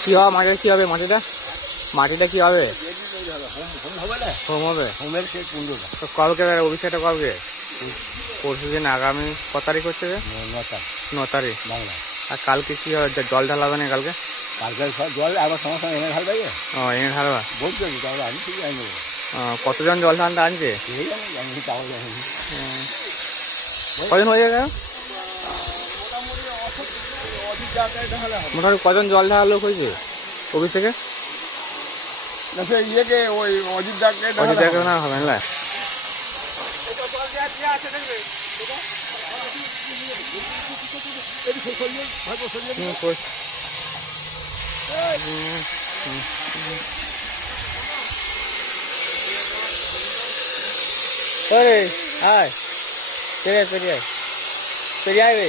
কি হবে মাটিটা, কি হবে মাটিটা, মাটিটা কি হবে? হোম হবে। তো কবে অভিষেকটা কবে? পরশু দিন। আগামী কত তারিখ হচ্ছে? 9 তারিখ। আর কালকে কি হবে? জল ঢালাবে না কালকে? জল আবার সমস্যা এনে ঢালবে। ও, এনে ঢালবা। বলছো তাহলে আমি ঠিক জানি। কতজন জল ঢালতে আনছে? কজন হয়ে গেল? মোটামুটি কজন জল ঢালার লোক হয়েছে অভিষেকে? ইয়েকে ওই অজিত দাকে না হবে না। আয় পেরিয়ে পেরিয়ে পেরিয়ে আয় রে।